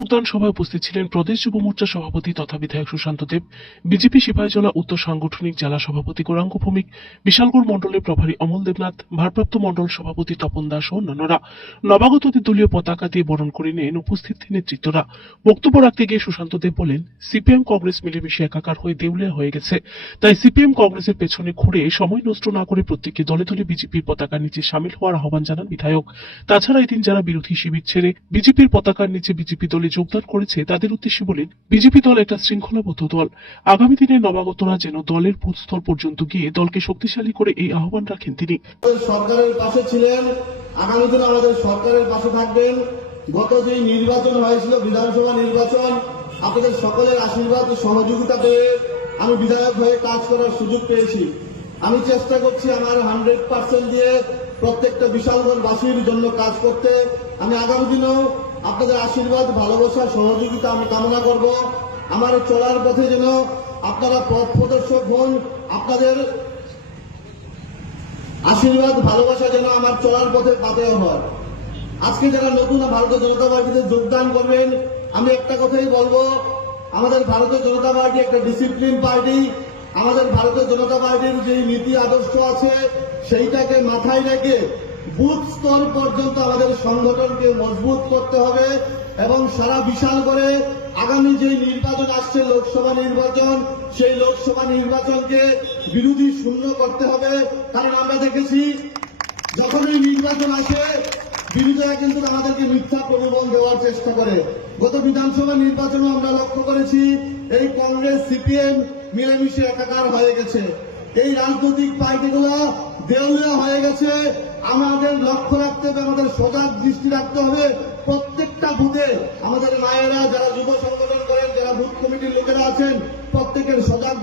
যোগদান সভায় উপস্থিত ছিলেন প্রদেশ যুব মোর্চা সভাপতি তথা বিধায়ক সুশান্ত দেব, বিজেপি সিপাহীজলা উত্তর সাংগঠনিক জেলা সভাপতি গৌরাঙ্গ ভৌমিক, বিশালগড় মণ্ডলের প্রভারী অমল দেবনাথ, ভারপ্রাপ্ত মণ্ডল সভাপতি তপন দাস ও অন্যান্যরা। নবাগতদের দলীয় পতাকা দিয়ে বরণ করে নেন উপস্থিত নেতৃত্বরা। বক্তব্য রাখতে গিয়ে সুশান্ত দেব বলেন, সিপিএম কংগ্রেস মিলেমিশে একাকার হয়ে দেউলিয়া হয়ে গেছে। তাই সিপিএম কংগ্রেসের পেছনে ঘুরে সময় নষ্ট না করে প্রত্যেককে দলে দলে বিজেপির পতাকার নিচে সামিল হওয়ার আহ্বান জানান বিধায়ক। তাছাড়া এদিন যারা বিরোধী শিবির ছেড়ে বিজেপির পতাকার নিচে বিজেপি দলে যোগদান করেছে, তাদের উদ্দেশ্যে বলেন, বিজেপি দল একটা শৃঙ্খলাবদ্ধ দল। আগামী দিনে নবাগতরা যেন দলের স্তর পর্যন্ত গিয়ে দলকে শক্তিশালী করে এই আহ্বান রাখেন তিনি। সরকারের পাশে ছিলেন, আগামী দিনে আমাদের সরকারের পাশে থাকবেন। গত যে নির্বাচন হয়েছিল, বিধানসভা নির্বাচন, আপনাদের সকলের আশীর্বাদ সহযোগিতা পেয়ে আমি বিধায়ক হয়ে কাজ করার সুযোগ পেয়েছি। আমি চেষ্টা করছি আমার হান্ড্রেড পার্সেন্ট দিয়ে প্রত্যেকটা বিশালগড়বাসীর জন্য কাজ করতে আমি আগামী দিনেও আপনাদের আশীর্বাদ, ভালোবাসা, সহযোগিতা আমি কামনা করব। আমার চলার পথে যেন আপনারা পথ প্রদর্শক হন, আপনাদের আশীর্বাদ, ভালোবাসা যেন আমার চলার পথে পাতেও হয়। আজকে যারা নতুন ভারতীয় জনতা পার্টিতে যোগদান করবেন, আমি একটা কথাই বলব, আমাদের ভারতীয় জনতা পার্টি একটা ডিসিপ্লিন পার্টি আমাদের ভারতীয় জনতা পার্টির যে নীতি আদর্শ আছে, সেইটাকে মাথায় রেখে বুথ স্তর পর্যন্ত আমাদের সংগঠনকে মজবুত করতে হবে এবং সারা বিশাল করে আগামী যে নির্বাচন আসছে, লোকসভা নির্বাচন, সেই লোকসভা নির্বাচনকে বিরোধী শূন্য করতে হবে। কারণ আমরা দেখেছি, যখনই নির্বাচন আসে, বিরোধীরা কিন্তু আমাদেরকে মিথ্যা প্রলোভন দেওয়ার চেষ্টা করে। গত বিধানসভা নির্বাচনে আমরা লক্ষ্য করেছি, এই কংগ্রেস, সিপিএম মিলেমিশে একাকার হয়ে গেছে। এই রাজনৈতিক পার্টিগুলো দেউলিয়া হয়ে গেছে। আমাদের লক্ষ্য রাখতে হবে, আমাদের সজাগ দৃষ্টি রাখতে হবে। প্রত্যেকটা বুথে আমাদের মায়েরা যারা যুব সংগঠন করেন, যারা বুথ কমিটির লোকেরা আছেন, প্রত্যেকের সজাগ